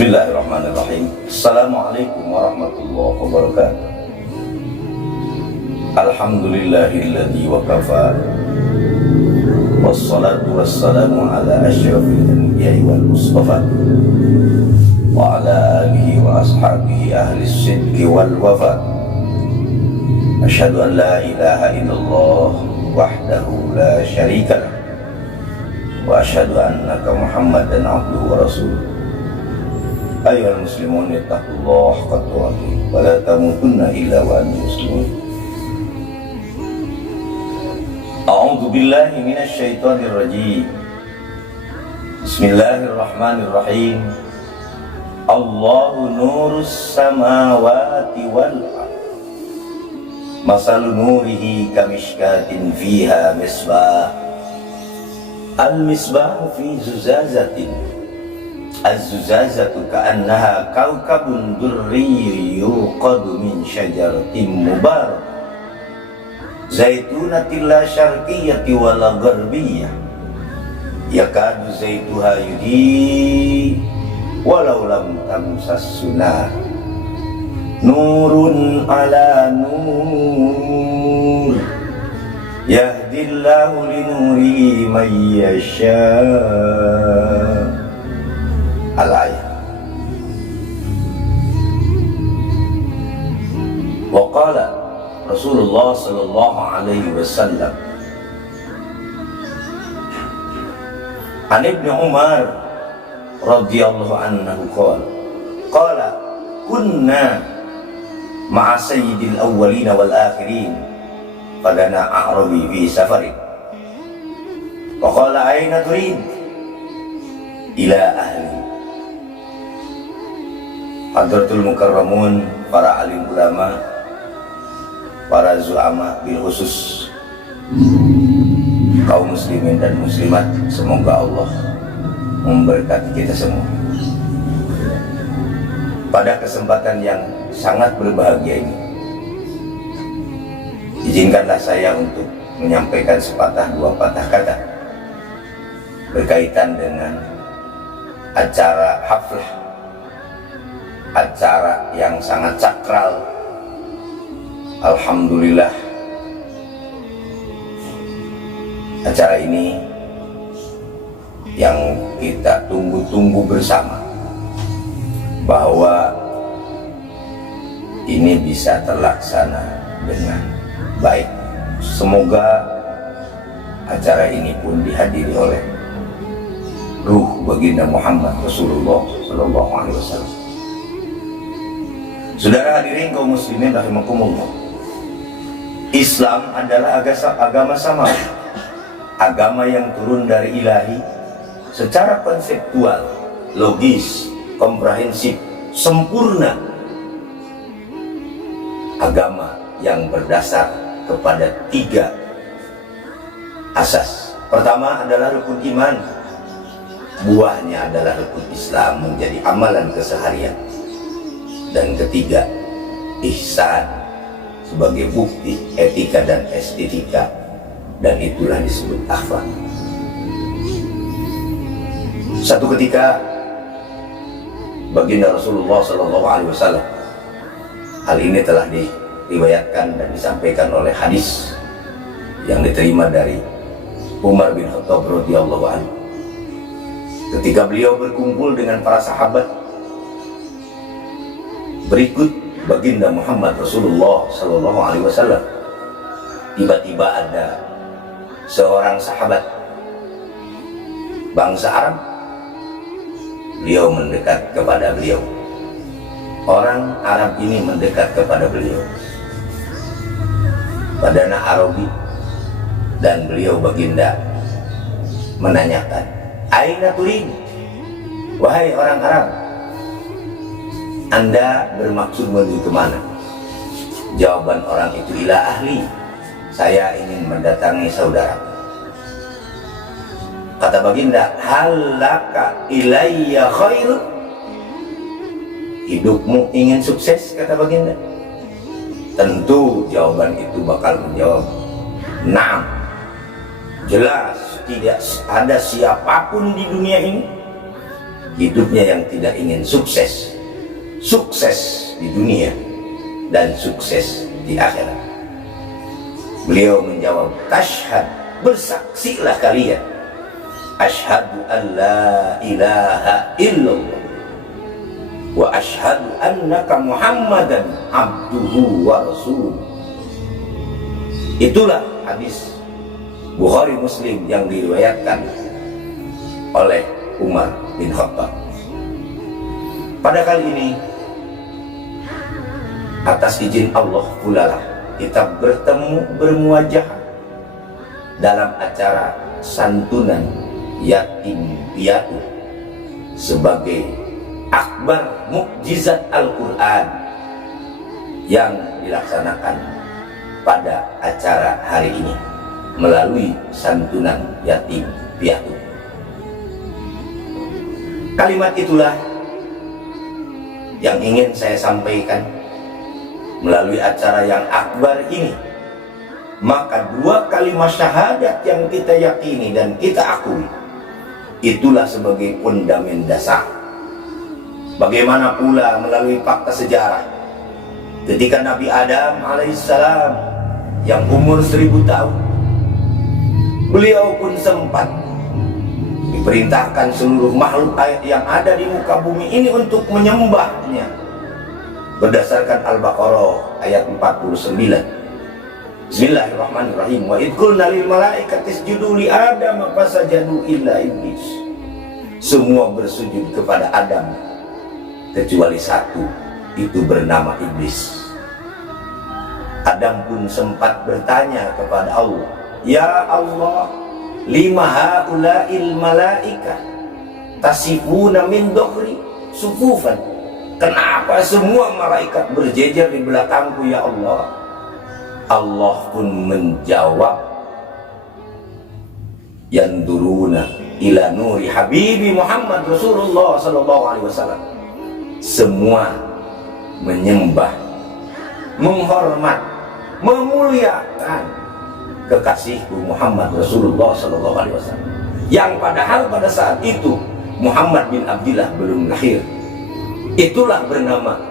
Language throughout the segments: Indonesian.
Bismillahirrahmanirrahim. Assalamualaikum warahmatullahi wabarakatuh. Alhamdulillahilladzi wa kafa. Wassalatu wassalamu ala asyrafil anbiya'i wal mustafa wa ala alihi wa ashabihi ahli sidqi wal wafa. Asyhadu an la ilaha illallah wahdahu la syarika lah wa asyhadu annaka Muhammadan abduhu wa rasuluh. Ayyuhal muslimun ittaqullah haqqa tuqatih wa la tamutunna illa wa antum muslimun. A'udzu billahi minasy syaithanir rajim. Bismillahirrahmanirrahim. Allahu nurus samawati wal ardh. Masalu nurihi kamishkatin fiha misbah. Al-misbahu fi zuzazatin. Az-zuzazatu ka'annaha kawkabun durriyyun yuqadu min syajaratin mubarak zaitunatin la syarqiyyati wala gharbiyyah yakadu zaituha yudi walau lam tamsassu nar nurun ala nur yahdillahu linurihi man yasha. Al-ayat. Wa qala Rasulullah sallallahu alaihi wasallam an Ibnu Umar radhiyallahu anhu qala kunna ma'a sayyidil awwalin wal akhirin fadana a'rabi fi safarin wa qala aina turid ila ahli. Hadratul Mukarramun, para alim ulama, para zu'ama bil khusus kaum muslimin dan muslimat, semoga Allah memberkati kita semua. Pada kesempatan yang sangat berbahagia ini, izinkanlah saya untuk menyampaikan sepatah dua patah kata berkaitan dengan acara haflah, acara yang sangat sakral. Alhamdulillah, acara ini yang kita tunggu-tunggu bersama, bahwa ini bisa terlaksana dengan baik. Semoga acara ini pun dihadiri oleh ruh baginda Muhammad Rasulullah sallallahu alaihi wasallam. Saudara hadirin kaum muslimin rahimakumullah, Islam adalah agama samawi, agama yang turun dari ilahi, secara konseptual, logis, komprehensif, sempurna. Agama yang berdasar kepada tiga asas. Pertama adalah rukun iman, buahnya adalah rukun Islam menjadi amalan keseharian. Dan ketiga, ihsan sebagai bukti etika dan estetika, dan itulah disebut akhlak. Satu ketika baginda Rasulullah sallallahu alaihi wasallam, hal ini telah diriwayatkan dan disampaikan oleh hadis yang diterima dari Umar bin Khattab radhiyallahu anhu. Ketika beliau berkumpul dengan para sahabat berikut baginda Muhammad Rasulullah sallallahu alaihi wasallam, tiba-tiba ada seorang sahabat bangsa Arab. Beliau mendekat kepada beliau. Orang Arab ini mendekat kepada beliau, badana Arabi, dan beliau baginda menanyakan, aina turid, wahai orang Arab, Anda bermaksud menuju kemana? Jawaban orang itu, ila ahli, saya ingin mendatangi saudara. Kata baginda, halaka ilayya khairu, hidupmu ingin sukses? Kata baginda. Tentu jawaban itu bakal menjawab, naam, jelas tidak ada siapapun di dunia ini hidupnya yang tidak ingin sukses, sukses di dunia dan sukses di akhirat. Beliau menjawab, tashhad, bersaksilah kalian, asyhadu an la ilaha illallah wa asyhadu annaka Muhammadan abduhu wa rasuluh. Itulah hadis Bukhari Muslim yang diriwayatkan oleh Umar bin Khattab. Pada kali ini, atas izin Allah pula lah kita bertemu bermuajah dalam acara santunan yatim piatu sebagai akbar mukjizat Al-Quran yang dilaksanakan pada acara hari ini melalui santunan yatim piatu. Kalimat itulah yang ingin saya sampaikan melalui acara yang akbar ini. Maka dua kalimat syahadat yang kita yakini dan kita akui, itulah sebagai fundament dasar. Bagaimana pula melalui fakta sejarah, ketika Nabi Adam alaihissalam yang umur 1000 tahun, beliau pun sempat diperintahkan seluruh makhluk yang ada di muka bumi ini untuk menyembahnya. Berdasarkan Al-Baqarah ayat 49. Bismillahirrahmanirrahim. Wa idh qulna lil malaikati isjudu li Adam fasajadu illa iblis. Semua bersujud kepada Adam kecuali satu, itu bernama iblis. Adam pun sempat bertanya kepada Allah, ya Allah, lima haula'il malaika tasifuna min dohri sufufan. Kenapa semua malaikat berjejer di belakangku ya Allah? Allah pun menjawab, yanduruna ila nuri habibi Muhammad Rasulullah sallallahu alaihi wasallam. Semua menyembah, menghormat, memuliakan kekasihku Muhammad Rasulullah sallallahu alaihi wasallam, yang padahal pada saat itu Muhammad bin Abdillah belum lahir. Itulah bernama,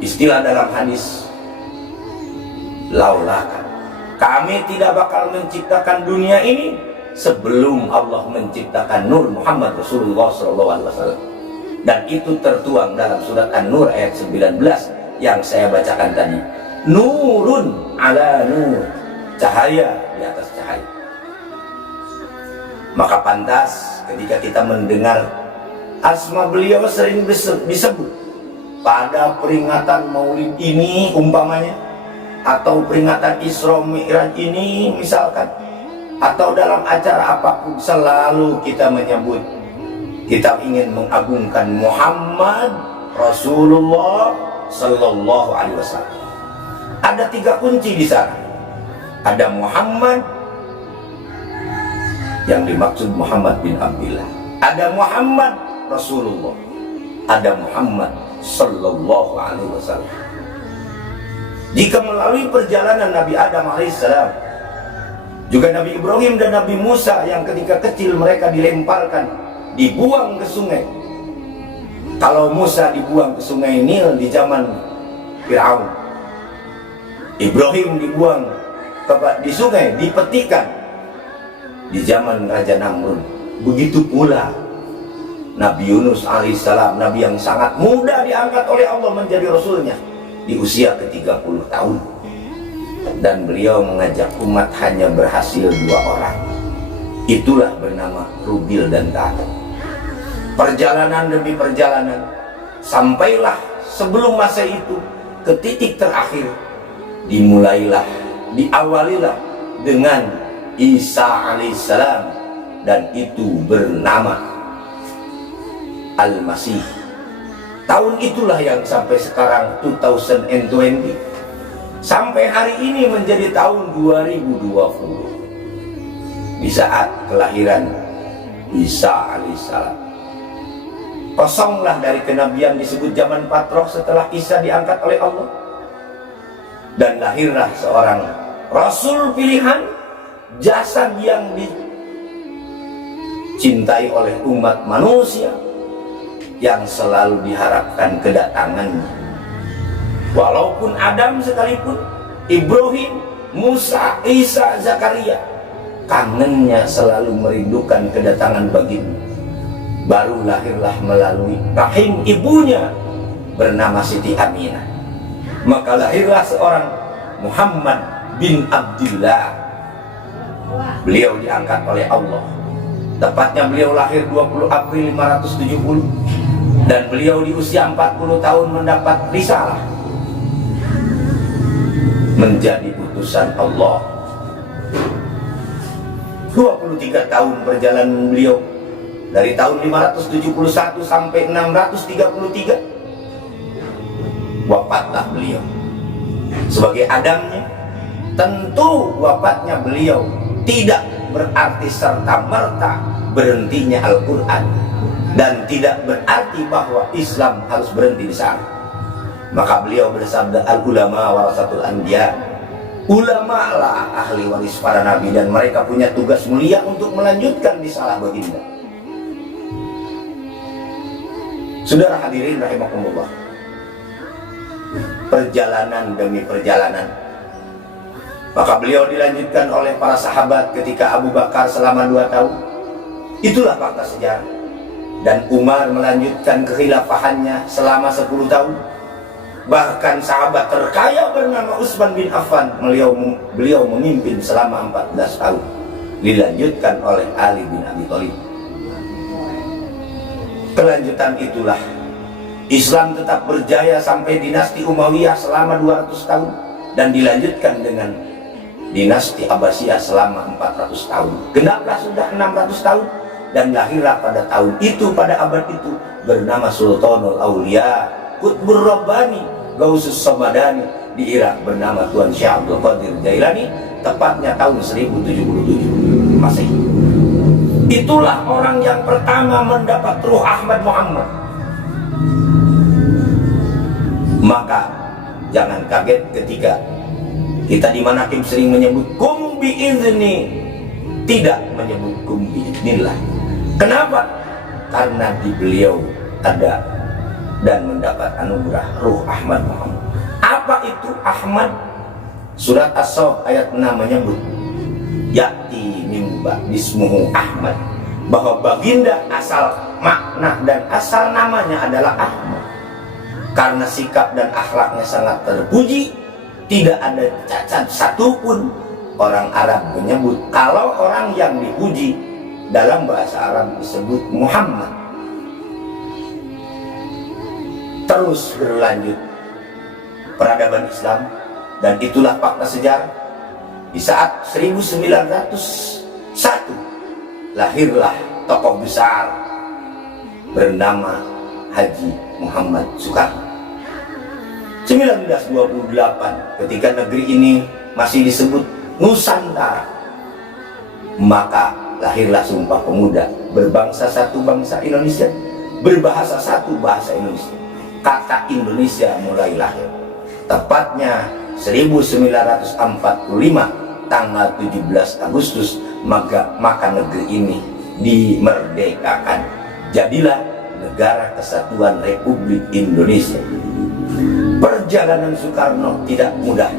istilah dalam hadis, laulaka, kami tidak bakal menciptakan dunia ini sebelum Allah menciptakan Nur Muhammad Rasulullah SAW. Dan itu tertuang dalam surat An-Nur ayat 19 yang saya bacakan tadi. Nurun ala nur, cahaya di atas cahaya. Maka pantas ketika kita mendengar asma beliau sering disebut pada peringatan Maulid ini umpamanya, atau peringatan Isra Mi'raj ini misalkan, atau dalam acara apapun selalu kita menyebut, kita ingin mengagungkan Muhammad Rasulullah Sallallahu Alaihi Wasallam. Ada 3 kunci di sana. Ada Muhammad, yang dimaksud Muhammad bin Abdillah. Ada Muhammad Rasulullah. Ada Muhammad Sallallahu Alaihi Wasallam. Jika melalui perjalanan Nabi Adam alaihissalam, juga Nabi Ibrahim dan Nabi Musa yang ketika kecil mereka dilemparkan, dibuang ke sungai. Kalau Musa dibuang ke sungai Nil di zaman Fir'aun, Ibrahim dibuang di sungai, dipetikan di zaman Raja Namrud. Begitu pula Nabi Yunus alaihissalam, Nabi yang sangat muda diangkat oleh Allah menjadi Rasulnya di usia ke-30 tahun. Dan beliau mengajak umat hanya berhasil 2 orang. Itulah bernama Rubil dan Tat. Perjalanan demi perjalanan, sampailah sebelum masa itu ke titik terakhir, diawalilah dengan Isa alaihissalam, dan itu bernama Al-Masih. Tahun itulah yang sampai sekarang 2020, sampai hari ini menjadi tahun 2020, di saat kelahiran Isa alaihissalam. Kosonglah dari kenabian disebut zaman Patroh setelah Isa diangkat oleh Allah, dan lahirlah seorang Rasul pilihan, jasad yang dicintai oleh umat manusia, yang selalu diharapkan kedatangannya. Walaupun Adam sekalipun, Ibrahim, Musa, Isa, Zakaria, kangennya selalu merindukan kedatangan baginda. Baru lahirlah melalui rahim ibunya bernama Siti Aminah. Maka lahirlah seorang Muhammad bin Abdullah. Beliau diangkat oleh Allah. Tepatnya beliau lahir 20 April 570 dan beliau di usia 40 tahun mendapat risalah menjadi utusan Allah. 23 tahun perjalanan beliau dari tahun 571 sampai 633. Wafatlah beliau. Sebagai Adamnya, tentu wafatnya beliau tidak berarti serta-merta berhentinya Al-Quran, dan tidak berarti bahwa Islam harus berhenti di sana. Maka beliau bersabda, al-ulama warasatul anbiya, ulama lah ahli waris para nabi, dan mereka punya tugas mulia untuk melanjutkan risalah baginda. Saudara hadirin rahimakumullah, perjalanan demi perjalanan, maka beliau dilanjutkan oleh para sahabat ketika Abu Bakar selama 2 tahun. Itulah fakta sejarah. Dan Umar melanjutkan kekhilafahannya selama 10 tahun. Bahkan sahabat terkaya bernama Utsman bin Affan, beliau memimpin selama 14 tahun. Dilanjutkan oleh Ali bin Abi Thalib. Kelanjutan itulah Islam tetap berjaya sampai dinasti Umayyah selama 200 tahun, dan dilanjutkan dengan dinasti Abbasiyah selama 400 tahun. Genaplah sudah 600 tahun, dan lahirlah pada tahun itu, pada abad itu, bernama Sultanul Aulia Qutbur Rabbani Gausus Samadani di Irak, bernama Tuan Syekh Abdul Qadir Jailani, tepatnya tahun 1077 Masehi. Itulah orang yang pertama mendapat ruh Ahmad Muhammad. Maka jangan kaget ketika kita di Manaqib sering menyebut kum biizni, tidak menyebut kum biiznillah. Kenapa? Karena di beliau ada dan mendapat anugerah ruh Ahmad Muhammad. Apa itu Ahmad? Surat As-Saff ayat 6 menyebut ya'ti mimba bismuhu Ahmad, bahwa baginda asal makna dan asal namanya adalah Ahmad. Karena sikap dan akhlaknya sangat terpuji, tidak ada cacat satupun. Orang Arab menyebut kalau orang yang dipuji dalam bahasa Arab disebut Muhammad. Terus berlanjut peradaban Islam, dan itulah fakta sejarah. Di saat 1901 lahirlah tokoh besar bernama Haji Muhammad Soekarno. 1928 ketika negeri ini masih disebut Nusantara, maka lahirlah Sumpah Pemuda, berbangsa satu bangsa Indonesia, berbahasa satu bahasa Indonesia. Kata Indonesia mulai lahir. Tepatnya 1945 tanggal 17 Agustus maka negeri ini dimerdekakan. Jadilah Negara Kesatuan Republik Indonesia. Perjalanan Soekarno tidak mudah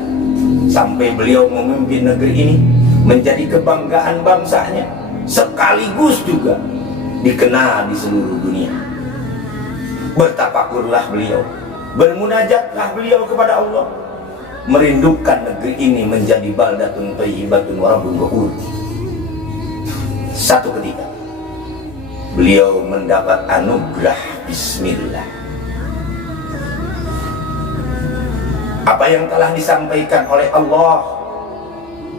sampai beliau memimpin negeri ini menjadi kebanggaan bangsanya, sekaligus juga dikenal di seluruh dunia. Bertafakurlah beliau, bermunajatlah beliau kepada Allah, merindukan negeri ini menjadi baldatun thayyibatun wa rabbun ghafur. Satu ketika beliau mendapat anugerah Bismillah. Apa yang telah disampaikan oleh Allah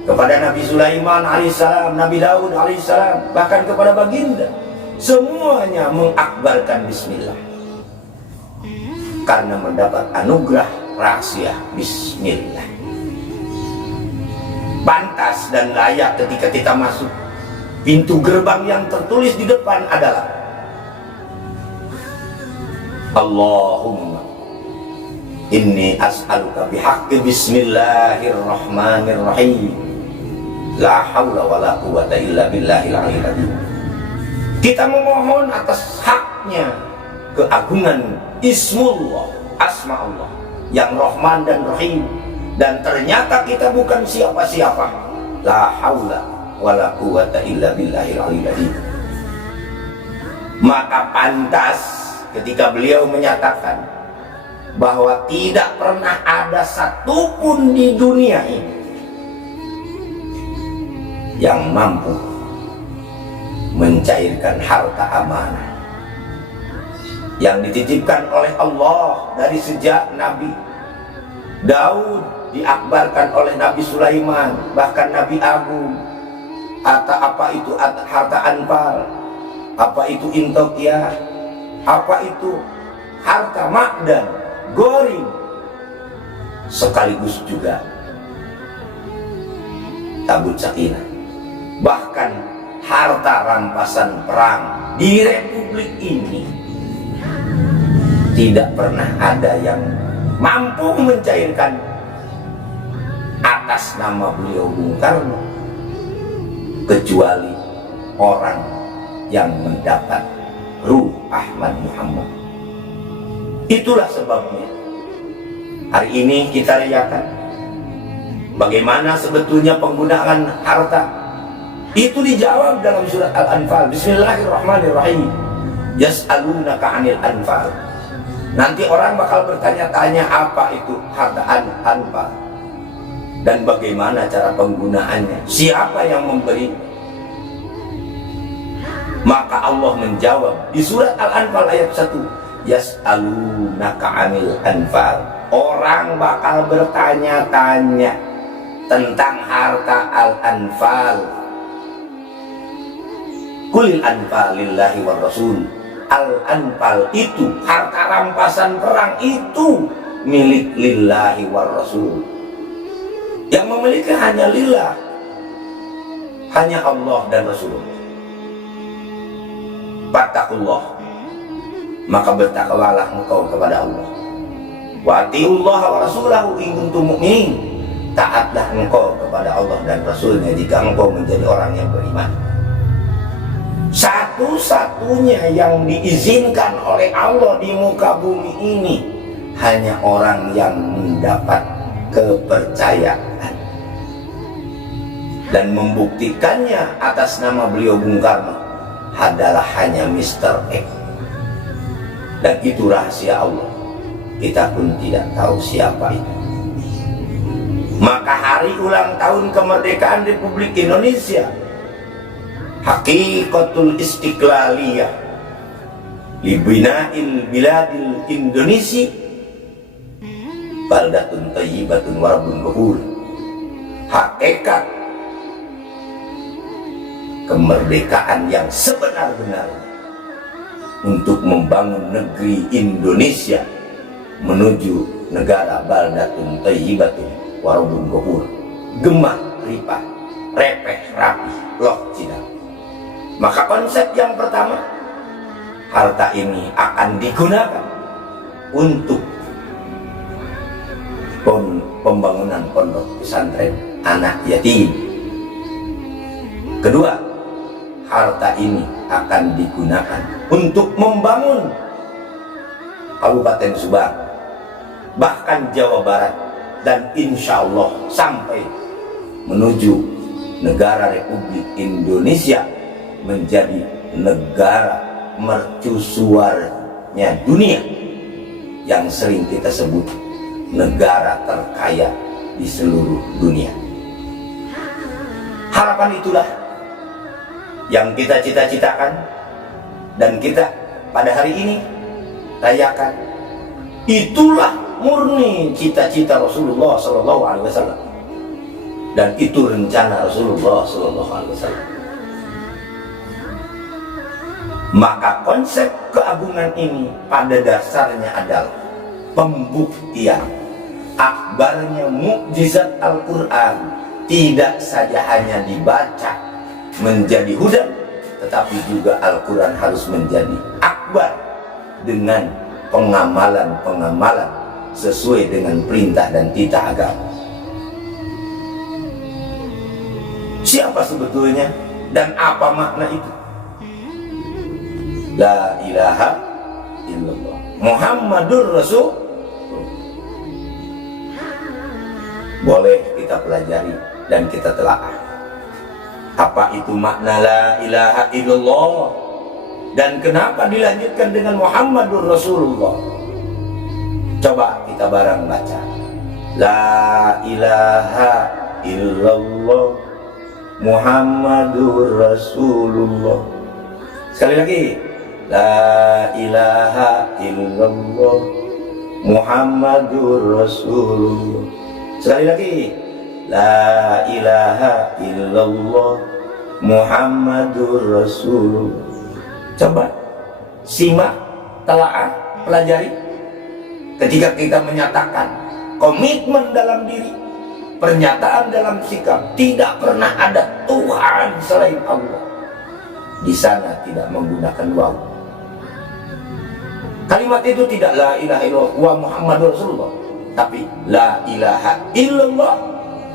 kepada Nabi Sulaiman alaihissalam, Nabi Daud alaihissalam, bahkan kepada baginda, semuanya mengakbarkan Bismillah. Karena mendapat anugerah rahasia Bismillah. Pantas dan layak ketika kita masuk, pintu gerbang yang tertulis di depan adalah Allahumma inni as'aluka bihaqqi bismillahirrahmanirrahim la hawla wa la quwwata illa billahil aliyyil azim. Kita memohon atas haknya keagungan Ismullah, Asma Allah yang Rahman dan Rahim, dan ternyata kita bukan siapa-siapa. La haula wala quwata illa billahil aliyyil azim. Maka pantas ketika beliau menyatakan bahwa tidak pernah ada satupun di dunia ini yang mampu mencairkan harta amanah yang dititipkan oleh Allah dari sejak Nabi Daud, diakbarkan oleh Nabi Sulaiman, bahkan Nabi Agung. Apa itu harta anfal, apa itu intokiyah, apa itu harta makdan, goring, sekaligus juga tabut sakinah, bahkan harta rampasan perang di republik ini tidak pernah ada yang mampu mencairkan atas nama beliau Bung Karno kecuali orang yang mendapat ruh Ahmad Muhammad. Itulah sebabnya hari ini kita rayakan bagaimana sebetulnya penggunaan harta. Itu dijawab dalam surat Al-Anfal. Bismillahirrahmanirrahim. Yas'alunaka 'anil anfal. Nanti orang bakal bertanya-tanya apa itu harta anfal dan bagaimana cara penggunaannya, siapa yang memberi. Maka Allah menjawab di surat Al-Anfal ayat 1, Yas'alunaka 'anil anfal. Orang bakal bertanya-tanya tentang harta al-anfal. Qulil anfal lillahi war rasul. Al-anfal itu harta rampasan perang itu milik lillahi war rasul. Yang memiliki hanya lillah, hanya Allah dan Rasulullah. Fattaqullah, maka bertakwalah engkau kepada Allah. Wa atiullah wa rasulahu in kuntum mu'minin. Taatlah engkau kepada Allah dan Rasulnya jika engkau menjadi orang yang beriman. Satu-satunya yang diizinkan oleh Allah di muka bumi ini hanya orang yang mendapat kepercayaan, dan membuktikannya atas nama beliau Bung Karno adalah hanya Mr. X, dan itu rahasia Allah, kita pun tidak tahu siapa itu. Maka hari ulang tahun kemerdekaan Republik Indonesia, Hakikatul Istiqlaliyah Libina'il Biladil Indonesia, baldatun thayyibatun warabun ghafur. Hakikat kemerdekaan yang sebenar-benarnya untuk membangun negeri Indonesia menuju negara baldatun thayyibatun warabun ghafur. Gemah ripah, repeh rapi, loh Cina. Maka konsep yang pertama, harta ini akan digunakan untuk pembangunan pondok pesantren anak yatim. Kedua, harta ini akan digunakan untuk membangun Kabupaten Subang, bahkan Jawa Barat, dan insya Allah sampai menuju negara Republik Indonesia menjadi negara mercusuarnya dunia yang sering kita sebut negara terkaya di seluruh dunia. Harapan itulah yang kita cita-citakan dan kita pada hari ini rayakan. Itulah murni cita-cita Rasulullah SAW, dan itu rencana Rasulullah SAW. Maka konsep keagungan ini pada dasarnya adalah pembuktian akbarnya mukjizat Al-Quran tidak saja hanya dibaca menjadi hudan, tetapi juga Al-Quran harus menjadi akbar dengan pengamalan-pengamalan sesuai dengan perintah dan titah agama. Siapa sebetulnya dan apa makna itu? La ilaha illallah Muhammadur Rasul. Boleh kita pelajari dan kita telaah apa itu makna la ilaha illallah dan kenapa dilanjutkan dengan Muhammadur Rasulullah. Coba kita bareng baca la ilaha illallah Muhammadur Rasulullah. Sekali lagi la ilaha illallah Muhammadur Rasulullah. Sekali lagi la ilaha illallah Muhammadur Rasulullah. Coba simak, telaah, pelajari. Ketika kita menyatakan komitmen dalam diri, pernyataan dalam sikap, tidak pernah ada Tuhan selain Allah. Di sana tidak menggunakan waw. Kalimat itu tidak la ilaha illallah wa Muhammadur Rasulullah, tapi la ilaha illallah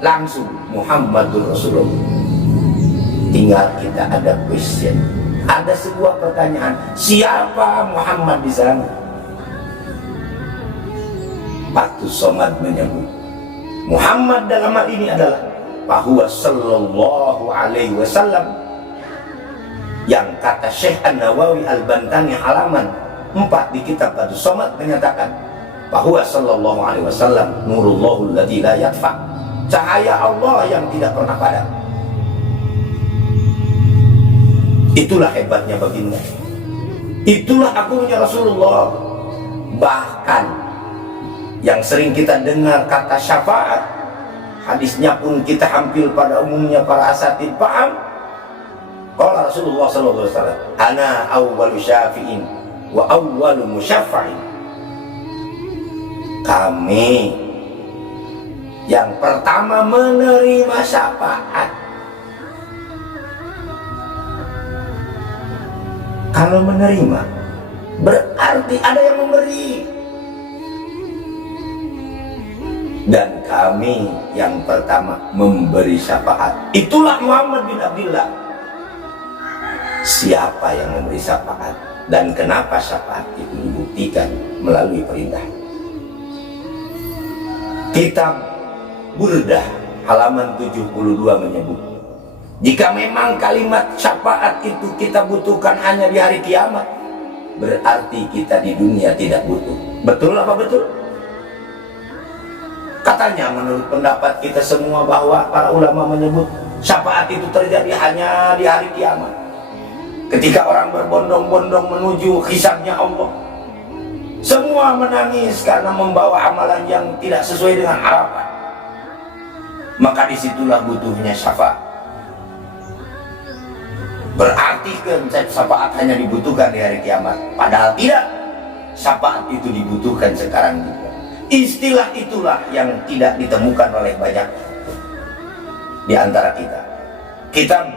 langsung Muhammadur Rasulullah. Tinggal kita ada question, ada sebuah pertanyaan, siapa Muhammad di sana? Pak Somad menyebut Muhammad dalam hal ini adalah bahwa sallallahu alaihi wasallam, yang kata Syekh An-Nawawi Al-Bantani halaman 4 di kitab Pak Somad menyatakan bahwa sallallahu alaihi wasallam nurullahul ladzi la yatfa, cahaya Allah yang tidak pernah padam. Itulah hebatnya baginda, itulah agungnya Rasulullah. Bahkan yang sering kita dengar kata syafaat, hadisnya pun kita hampir pada umumnya para asatid paham. Qala Rasulullah sallallahu alaihi wasallam, ana awwalu syafi'in wa awwalu musyaffa'in. Kami yang pertama menerima syafaat. Kalau menerima berarti ada yang memberi. Dan kami yang pertama memberi syafaat. Itulah Muhammad bin Abdullah. Siapa yang memberi syafaat dan kenapa syafaat itu dibuktikan melalui perintah. Kitab Burdah halaman 72 menyebut, jika memang kalimat syafaat itu kita butuhkan hanya di hari kiamat, berarti kita di dunia tidak butuh. Betul apa betul? Katanya menurut pendapat kita semua bahwa para ulama menyebut syafaat itu terjadi hanya di hari kiamat, ketika orang berbondong-bondong menuju hisabnya Allah. Semua menangis karena membawa amalan yang tidak sesuai dengan harapan. Maka disitulah butuhnya syafaat. Berarti konsep syafaat hanya dibutuhkan di hari kiamat, padahal tidak. Syafaat itu dibutuhkan sekarang juga. Istilah itulah yang tidak ditemukan oleh banyak di antara kita. Kitab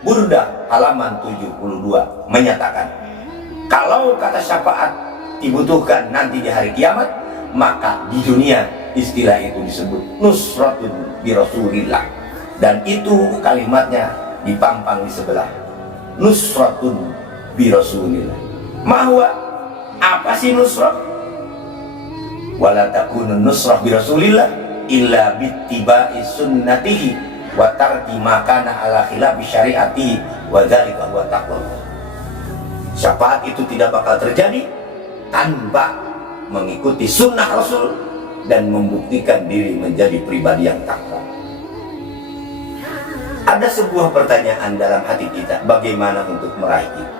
Burdah halaman 72 menyatakan, kalau kata syafaat dibutuhkan nanti di hari kiamat, maka di dunia istilah itu disebut nusratun bi Rasulillah, dan itu kalimatnya dipampang di sebelah, nusratun bi Rasulillah. Mahwa, apa sih nusrat? Wala takunun nusrah bi Rasulillah illa bittiba'i sunnatihi wa tarki ma kana ala khilafi syariatihi wa dzalika huwa taqwa. Syafaat itu tidak bakal terjadi tanpa mengikuti sunnah Rasul dan membuktikan diri menjadi pribadi yang takwa. Ada sebuah pertanyaan dalam hati kita, bagaimana untuk meraih itu?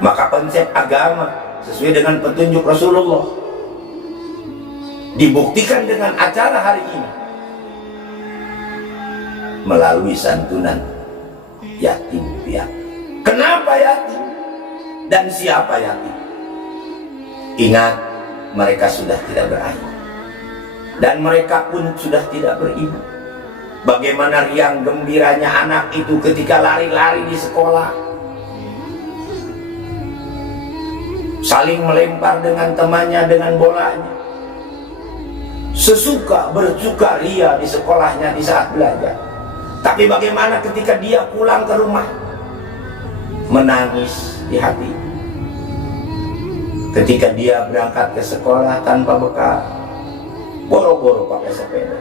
Maka konsep agama sesuai dengan petunjuk Rasulullah dibuktikan dengan acara hari ini melalui santunan yatim piatu. Kenapa yatim? Dan siapa yatim? Ingat, mereka sudah tidak berayah dan mereka pun sudah tidak beribu. Bagaimana riang gembiranya anak itu ketika lari-lari di sekolah, saling melempar dengan temannya dengan bolanya, sesuka bersuka ria di sekolahnya di saat belajar. Tapi bagaimana ketika dia pulang ke rumah, menangis di hati. Ketika dia berangkat ke sekolah tanpa bekal, boro-boro pakai sepeda.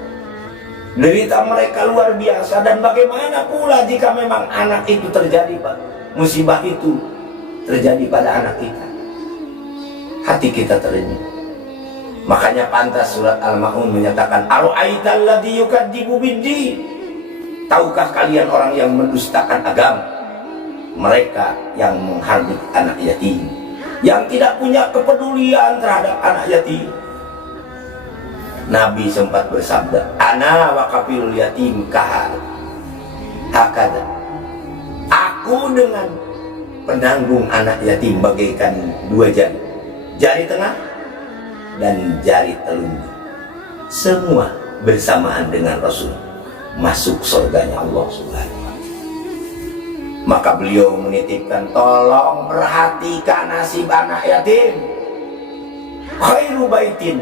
Derita mereka luar biasa. Dan bagaimana pula jika memang anak itu terjadi, Pak, musibah itu terjadi pada anak kita, hati kita terenyuh. Makanya pantas surat Al-Ma'un menyatakan, Ara'aital ladzi yukadzibu bid-din. Tahukah kalian orang yang mendustakan agama? Mereka yang menghardik anak yatim, yang tidak punya kepedulian terhadap anak yatim. Nabi sempat bersabda, ana wa kafilul yatim hakada. Aku dengan penanggung anak yatim bagaikan dua jari, jari tengah dan jari telunjuk. Semua bersamaan dengan Rasul masuk surganya Allah Subhanahu wa ta'ala. Maka beliau menitipkan, tolong perhatikan nasib anak yatim. Khairu baitin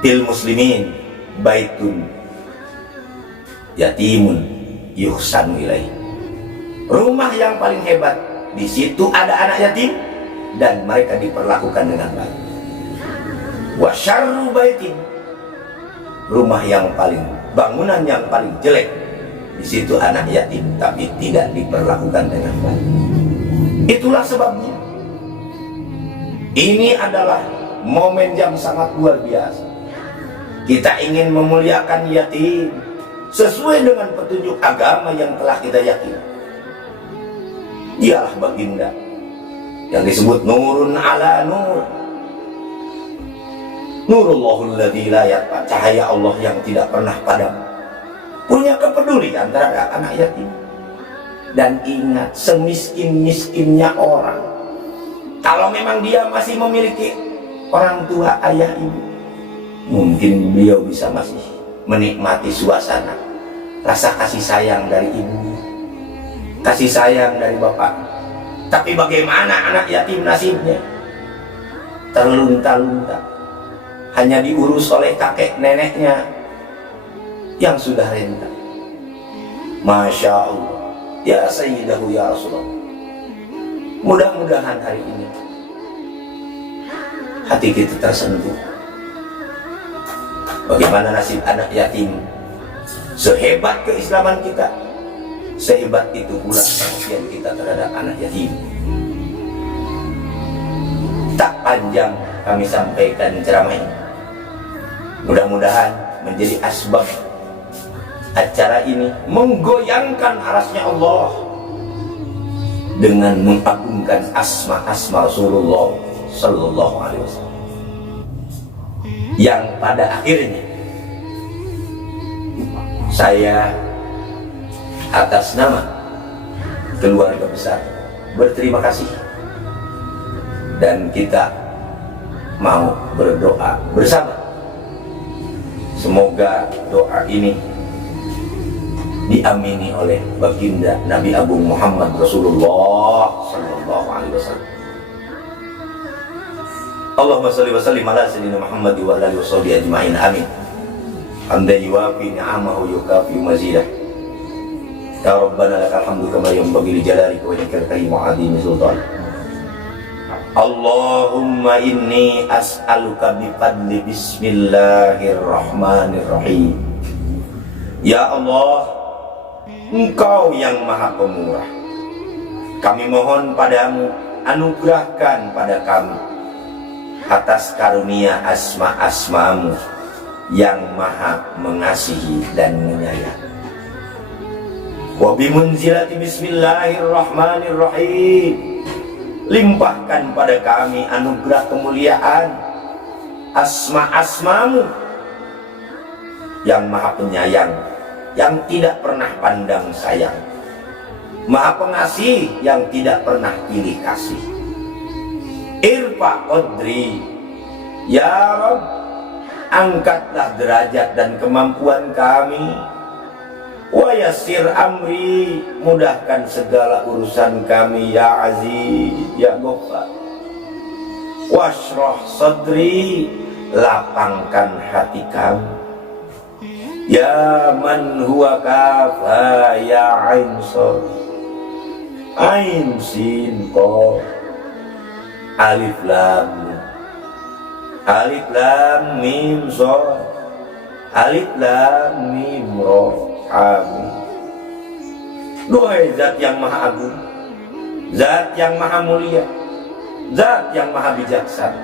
bil muslimin baitun yatimun yuhsanu ilaih. Rumah yang paling hebat, di situ ada anak yatim dan mereka diperlakukan dengan baik. Wa syarru baitin, rumah yang paling, bangunan yang paling jelek, di situ anak yatim tapi tidak diperlakukan dengan baik. Itulah sebabnya ini adalah momen yang sangat luar biasa. Kita ingin memuliakan yatim sesuai dengan petunjuk agama yang telah kita yakini. Dialah baginda yang disebut nurun ala nur, nurullahul ladzi la yatfa, cahaya Allah yang tidak pernah padam. Punya kepedulian terhadap anak yatim. Dan ingat, semiskin-miskinnya orang, kalau memang dia masih memiliki orang tua, ayah, ibu, mungkin beliau bisa masih menikmati suasana rasa kasih sayang dari ibu, kasih sayang dari bapak. Tapi bagaimana anak yatim nasibnya? Terlunta-lunta, hanya diurus oleh kakek neneknya yang sudah renta. Masya Allah, ya Sayyidahu ya Rasulullah. Mudah-mudahan hari ini hati kita tersentuh. Bagaimana nasib anak yatim? Sehebat keislaman kita, sehebat itu pula perhatian kita terhadap anak yatim. Tak panjang kami sampaikan ceramah ini. Mudah-mudahan menjadi asbab acara ini menggoyangkan arasnya Allah dengan mengagungkan asma-asma Rasulullah Sallallahu Alaihi Wasallam, yang pada akhirnya saya atas nama keluarga besar berterima kasih, dan kita mau berdoa bersama. Semoga doa ini diamini oleh baginda Nabi Agung Muhammad Rasulullah Sallallahu Alaihi Wasallam. Allahumma salli wa sallim ala sayyidina Muhammad wa ala alihi washabihi ajma'in, amin. Hamdan yuwafi ni'amahu yukafi mazidah. Ya Rabbana lakal hamdu kama yanbaghi li jalalika wa wajhikal karim wa 'azimi sultanik. Allahumma inni as'aluka bi fadli bismillahirrahmanirrahim. Ya Allah, Engkau yang maha pemurah, kami mohon padamu, anugerahkan pada kami atas karunia asma-asmamu yang maha mengasihi dan menyayangi. Wa bimunzilati bismillahirrahmanirrahim, limpahkan pada kami anugerah kemuliaan asma-asmamu yang maha penyayang, yang tidak pernah pandang sayang, maha pengasih yang tidak pernah pilih kasih. Irfa qadri, ya Rabb, angkatlah derajat dan kemampuan kami. Wa yassir amri, mudahkan segala urusan kami, ya Aziz ya Ghaffar. Washrah sadri, lapangkan hati kami, ya man huwa kafa, ya Ain Shad, Ain Sin Qaf, Alif lam mim. Alif lam mim shad. Alif lam mim ra. Amin. Duhai zat yang maha agung, zat yang maha mulia, zat yang maha bijaksana.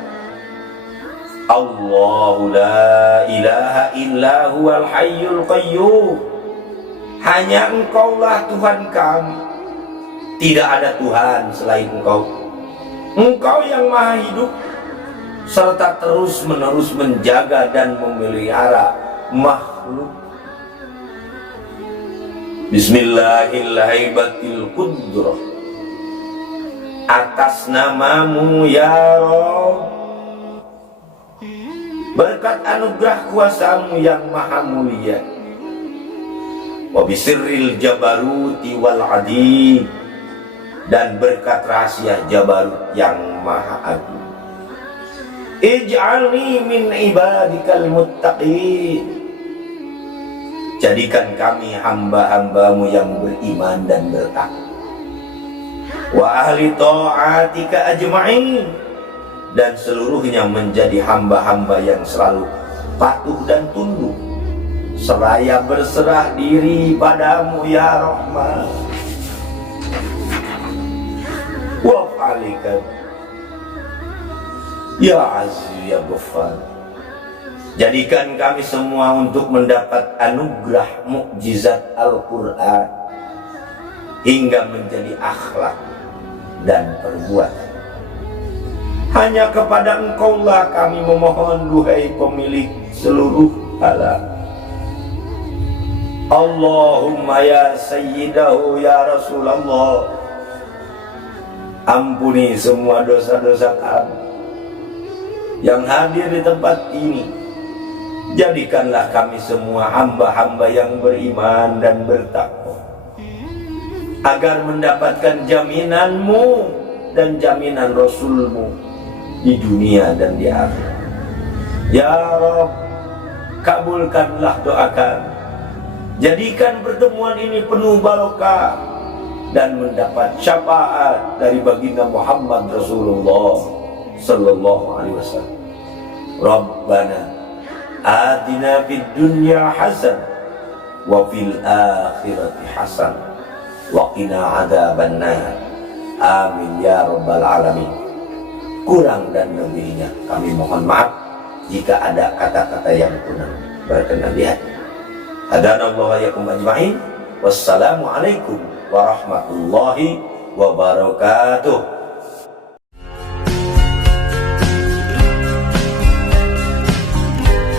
Allahu la ilaha illa huwal hayyul qayyum. Hanya Engkaulah Tuhan kami, tidak ada Tuhan selain Engkau. Engkau yang maha hidup serta terus menerus menjaga dan memelihara makhluk. Bismillahirrahmanirrahim. Qudrah. Atas namamu ya Rabb, berkat anugerah kuasamu yang maha mulia, wa bisirril jabaruti wal adi, dan berkat rahasia Jabarut yang maha agung. Ij'alni min ibadikal muttaqin. Jadikan kami hamba-hambamu yang beriman dan bertakwa. Wa ahli ta'atika ajma'in, dan seluruhnya menjadi hamba-hamba yang selalu patuh dan tunduk seraya berserah diri padamu ya Rahman. Wa fa'alika ya Aziz ya Ghaffar. Jadikan kami semua untuk mendapat anugerah mukjizat Al-Quran hingga menjadi akhlak dan perbuatan. Hanya kepada Engkaulah kami memohon, duhai pemilik seluruh alam. Allahumma ya sayyidahu ya Rasulullah, ampuni semua dosa-dosa kami yang hadir di tempat ini. Jadikanlah kami semua hamba-hamba yang beriman dan bertakwa, agar mendapatkan jaminan-Mu dan jaminan Rasul-Mu di dunia dan di akhirat. Ya Rabb, kabulkanlah doa kami. Jadikan pertemuan ini penuh barokah dan mendapat syafaat dari baginda Muhammad Rasulullah sallallahu alaihi wasallam. Rabbana atina fid dunya hasan wa fil akhirati hasan wa qina adzabannar. Amin ya rabbal alamin. Kurang dan lebihnya kami mohon maaf jika ada kata-kata yang kurang berkenan di hati. Hadanallahu yakum ajma'in. Wassalamualaikum warahmatullahi wabarakatuh.